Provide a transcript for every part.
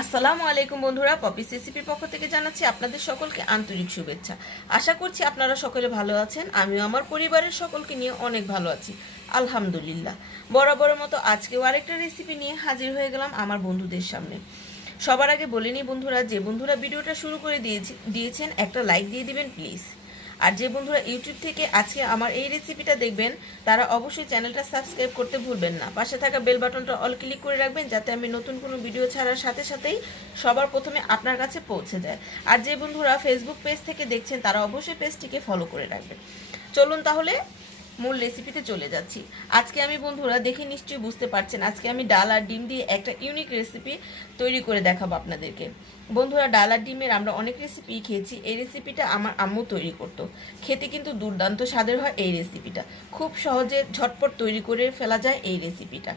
আসসালামু আলাইকুম বন্ধুরা, পপি রেসিপির পক্ষ থেকে জানাচ্ছি আপনাদের সকলকে আন্তরিক শুভেচ্ছা। আশা করছি আপনারা সকলে ভালো আছেন, আমিও আমার পরিবারের সকলকে নিয়ে অনেক ভালো আছি, আলহামদুলিল্লাহ। বরাবরের মতো আজকেও আরেকটা রেসিপি নিয়ে হাজির হয়ে গেলাম আমার বন্ধুদের সামনে। সবার আগে বলিনি বন্ধুরা, যে বন্ধুরা ভিডিওটা শুরু করে দিয়েছি, দিয়েছেন একটা লাইক দিয়ে দিবেন প্লিজ আর যে বন্ধুরা ইউটিউব থেকে আজকে আমার এই রেসিপিটা দেখবেন, তারা অবশ্যই চ্যানেলটা সাবস্ক্রাইব করতে ভুলবেন না। পাশে থাকা বেল বাটনটা অল ক্লিক করে রাখবেন, যাতে আমি নতুন কোনো ভিডিও ছাড়ার সাথে সাথেই সবার প্রথমে আপনার কাছে পৌঁছে যায়। আর যে বন্ধুরা ফেসবুক পেজ থেকে দেখছেন, তারা অবশ্যই পেজটিকে ফলো করে রাখবেন। চলুন তাহলে মূল রেসিপিতে চলে যাচ্ছি। আজকে আমি বন্ধুরা দেখে নিশ্চয়ই বুঝতে পারছেন, আজকে আমি ডাল আর ডিম দিয়ে একটা ইউনিক রেসিপি তৈরি করে দেখাবো আপনাদেরকে। বন্ধুরা, ডাল আর ডিমের আমরা অনেক রেসিপি খেয়েছি, এই রেসিপিটা আমার আম্মু তৈরি করতো। খেতে কিন্তু দুর্দান্ত স্বাদের হয় এই রেসিপিটা খুব সহজে ঝটপট তৈরি করে ফেলা যায় এই রেসিপিটা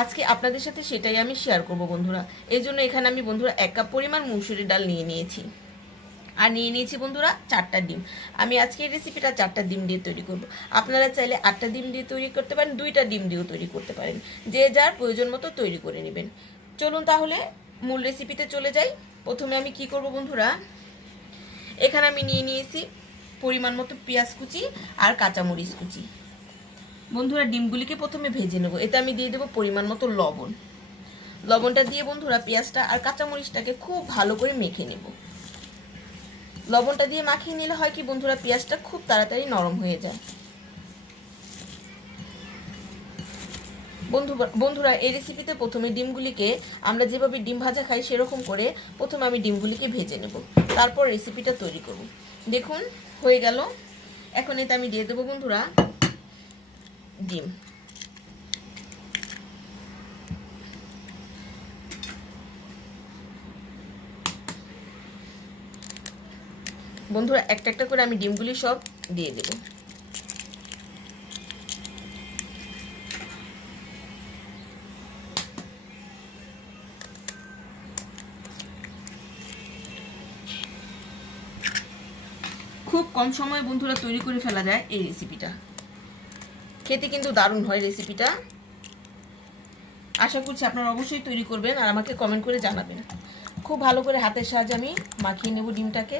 আজকে আপনাদের সাথে সেটাই আমি শেয়ার করব বন্ধুরা। এই জন্য এখানে আমি বন্ধুরা এক কাপ পরিমাণ মুসুরি ডাল নিয়ে নিয়েছি। আর নিয়ে নিয়েছি বন্ধুরা চারটা ডিম। আমি আজকে এই রেসিপিটা চারটা ডিম দিয়ে তৈরি করব। আপনারা চাইলে আটটা ডিম দিয়ে তৈরি করতে পারেন, দুইটা ডিম দিয়েও তৈরি করতে পারেন। যে যার প্রয়োজন মতো তৈরি করে নেবেন। চলুন তাহলে মূল রেসিপিতে চলে যাই। প্রথমে আমি কি করব বন্ধুরা? এখানে আমি নিয়ে নিয়েছি পরিমাণ মতো পেঁয়াজ কুচি আর কাঁচামরিচ কুচি। বন্ধুরা, ডিমগুলিকে প্রথমে ভেজে নেব। এতে আমি দিয়ে দেবো পরিমাণ মতো লবণ। লবণটা দিয়ে বন্ধুরা পেঁয়াজটা আর কাঁচামরিচটাকে খুব ভালো করে মেখে নেব। লবণটা দিয়ে মাখিয়ে নিলে হয় কি বন্ধুরা পেঁয়াজটা খুব তাড়াতাড়ি নরম হয়ে যায়। বন্ধু, বন্ধুরা, এই রেসিপিতে প্রথমে ডিমগুলিকে আমরা যেভাবে ডিম ভাজা খাই সেরকম করে প্রথমে আমি ডিমগুলিকে ভেজে নেব। তারপর রেসিপিটা তৈরি করব। দেখুন, হয়ে গেল। এখন এতে আমি দিয়ে দেবো বন্ধুরা ডিম। বন্ধুরা, একটা একটা করে আমি ডিমগুলি সব দিয়ে দেব। খুব কম সময়ে বন্ধুরা তৈরি করে ফেলা যায় এই রেসিপিটা খেতে কিন্তু দারুণ হয় রেসিপিটা আশা করছি আপনারা অবশ্যই তৈরি করবেন আর আমাকে কমেন্ট করে জানাবেন। খুব ভালো করে হাতের সাহায্যে আমি মাখিয়ে নেব ডিমটাকে।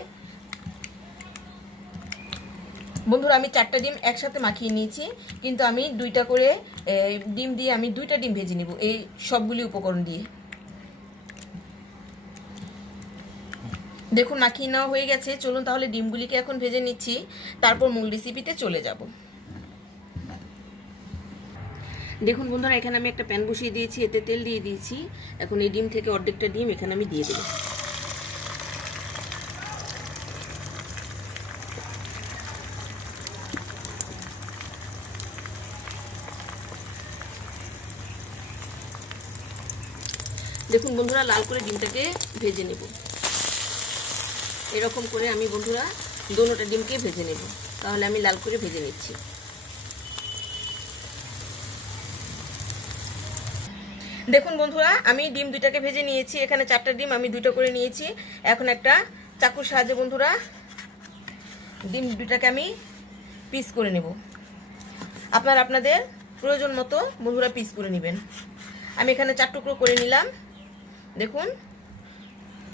বন্ধুরা, আমি চারটা ডিম একসাথে মাখিয়ে নিয়েছি, কিন্তু আমি দুইটা করে ডিম দিয়ে আমি দুইটা ডিম ভেজে নিব, এই সবগুলি উপকরণ দিয়ে। দেখুন, মাখিয়ে নেওয়া হয়ে গেছে, চলুন তাহলে ডিমগুলিকে এখন ভেজে নিচ্ছি, তারপর মূল রেসিপিতে চলে যাব। দেখুন বন্ধুরা, এখানে আমি একটা প্যান বসিয়ে দিয়েছি, এতে তেল দিয়ে দিয়েছি, এখন এই ডিম থেকে অর্ধেকটা ডিম এখানে আমি দিয়ে দেবো। দেখুন বন্ধুরা, লাল করে ডিমটাকে ভেজে নেব। এরকম করে আমি বন্ধুরা দোনোটা ডিমকে ভেজে নেব। তাহলে আমি লাল করে ভেজে নিচ্ছি। দেখুন বন্ধুরা, আমি ডিম দুইটাকে ভেজে নিয়েছি। এখানে চারটা ডিম আমি দুটো করে নিয়েছি। এখন একটা চাকুর সাহায্যে বন্ধুরা ডিম দুটাকে আমি পিস করে নেব। আপনার আপনাদের প্রয়োজন মতো বন্ধুরা পিস করে নেবেন। আমি এখানে চার টুকরো করে নিলাম। দেখুন।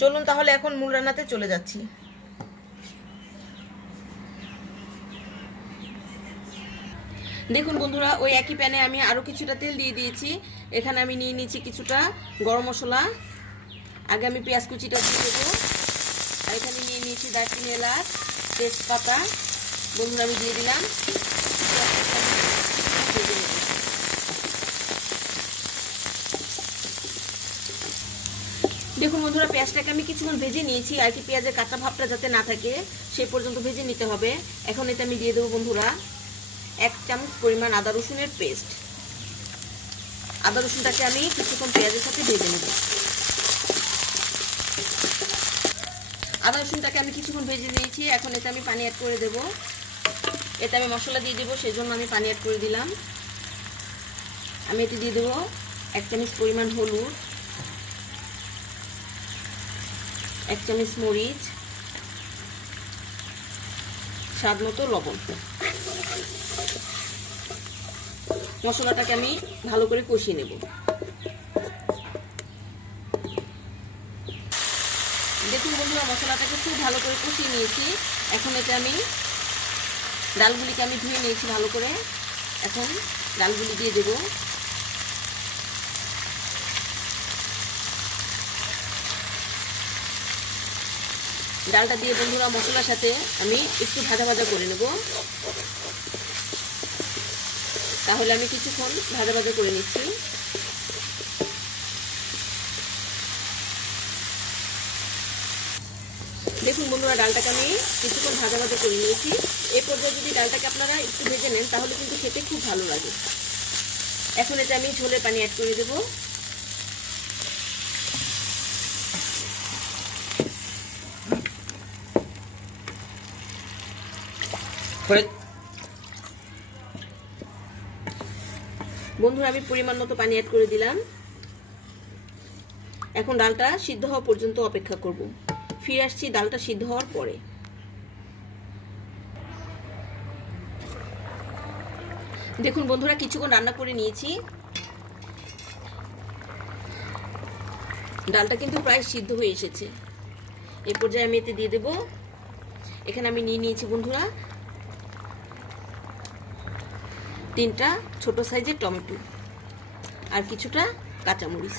চলুন তাহলে এখন মূল রান্নাতে চলে যাচ্ছি। দেখুন বন্ধুরা, ওই একই প্যানে আমি আরও কিছুটা তেল দিয়ে দিয়েছি। এখানে আমি নিয়ে নিয়েছি কিছুটা গরম মশলা। আগে আমি পেঁয়াজ কুচিটা দিয়ে দেবো। আর এখানে নিয়ে নিয়েছি দারচিনি, এলাচ, তেজপাতা। বন্ধুরা আমি দিয়ে দিলাম ভেজে নেব দেখুন বন্ধুরা, পেঁয়াজটাকে আমি কিছুক্ষণ ভেজে নিয়েছি আর কি পেঁয়াজের কাঁচা ভাবটা যাতে না থাকে সেই পর্যন্ত ভেজে নিতে হবে। এখন এটা আমি দিয়ে দেবো বন্ধুরা, এক চামচ পরিমাণ আদা রসুনের পেস্ট। আদা রসুনটাকে আমি কিছুক্ষণ পেঁয়াজের সাথে ভেজে নেব। আদা রসুনটাকে আমি কিছুক্ষণ ভেজে নিয়েছি, এখন এটা আমি পানি অ্যাড করে দেব। এতে আমি মশলা দিয়ে দেবো সেই জন্য আমি পানি অ্যাড করে দিলাম। আমি এটি দিয়ে দেবো এক চামচ পরিমাণ হলুদ। এক চামচ মরিচ, স্বাদ মতো লবণ। মশলাটাকে আমি ভালো করে কষিয়ে নেব। বন্ধুরা, মশলাটাকে খুব ভালো করে কষিয়ে নিয়েছি। এখন এটা আমি ডালগুলিকে আমি ধুয়ে নিয়েছি ভালো করে। এখন ডালগুলি দিয়ে দেবো। ডালটা দিয়ে বন্ধুরা মশলার সাথে আমি একটু ভাজা ভাজা করে নেব। তাহলে আমি কিছুক্ষণ ভাজা ভাজা করে নিচ্ছি। দেখুন বন্ধুরা, ডালটাকে আমি কিছুক্ষণ ভাজা ভাজা করে নিয়েছি। এই পর্যায়ে যদি ডালটাকে আপনারা একটু ভেজে নেন, তাহলে কিন্তু খেতে খুব ভালো লাগে। এখন এটা আমি ঝোলের পানি অ্যাড করে দেবো। বন্ধুরা, আমি পরিমাণ মতো পানি অ্যাড করে দিলাম। এখন ডালটা সিদ্ধ হওয়া পর্যন্ত অপেক্ষা করব। ফিরে আসছি ডালটা সিদ্ধ হওয়ার পরে। দেখুন বন্ধুরা, কিছুক্ষণ রান্না করে নিয়েছি। ডালটা কিন্তু প্রায় সিদ্ধ হয়ে এসেছে। এ পর্যায়ে আমি এতে দিয়ে দেব। এখানে আমি নিয়ে নিয়েছি বন্ধুরা তিনটা ছোট সাইজের টমেটো আর কিছুটা কাঁচামরিচ।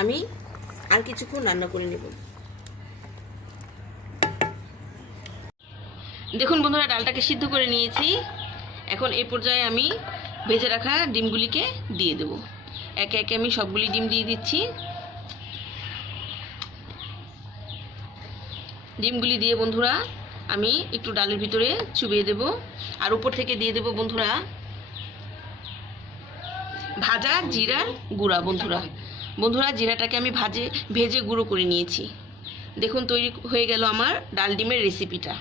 আমি আর কিছুক্ষণ রান্না করে নেব। দেখুন বন্ধুরা, ডালটাকে সিদ্ধ করে নিয়েছি। এখন এই পর্যায়ে আমি ভেজে রাখা ডিমগুলিকে দিয়ে দেব। একে একে আমি সবগুলি ডিম দিয়ে দিচ্ছি। ডিমগুলি দিয়ে বন্ধুরা আমি একটু ডালের ভিতরে চুবিয়ে দেব। আর উপর থেকে দিয়ে দেব বন্ধুরা, ভাজা জিরার গুঁড়া বন্ধুরা। বন্ধুরা, জিরাটাকে আমি ভাজে, ভেজে গুঁড়ো করে নিয়েছি। দেখুন, তৈরি হয়ে গেল আমার ডাল ডিমের রেসিপিটা।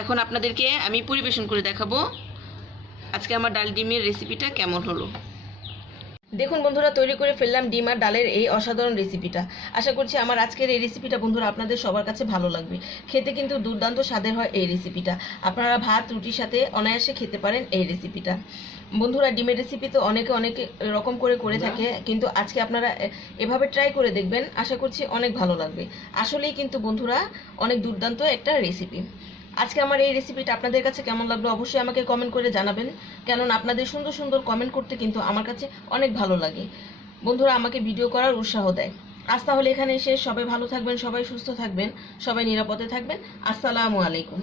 এখন আপনাদেরকে আমি পরিবেশন করে দেখাবো আজকে আমার ডাল ডিমের রেসিপিটা কেমন হলো। দেখুন বন্ধুরা তৈরি করে ফেললাম ডিম আর ডালের এই অসাধারণ রেসিপিটা আশা করছি আমার আজকের এই রেসিপিটা বন্ধুরা আপনাদের সবার কাছে ভালো লাগবে। খেতে কিন্তু দুর্দান্ত স্বাদের হয় এই রেসিপিটা আপনারা ভাত রুটির সাথে অনায়াসে খেতে পারেন এই রেসিপিটা বন্ধুরা ডিমের রেসিপি তো অনেকে অনেকে রকম করে করে থাকে কিন্তু আজকে আপনারা এভাবে ট্রাই করে দেখবেন আশা করছি অনেক ভালো লাগবে। আসলেই কিন্তু বন্ধুরা অনেক দুর্দান্ত একটা রেসিপি আজকে আমার এই রেসিপিটা আপনাদের কাছে কেমন লাগল অবশ্যই আমাকে কমেন্ট করে জানাবেন। কেননা আপনাদের সুন্দর সুন্দর কমেন্ট করতে কিন্তু আমার কাছে অনেক ভালো লাগে। বন্ধুরা, আমাকে ভিডিও করার উৎসাহ দেয়। আজ তাহলে এখানে এসে সবাই ভালো থাকবেন, সবাই সুস্থ থাকবেন, সবাই নিরাপদে থাকবেন। আসসালামু আলাইকুম।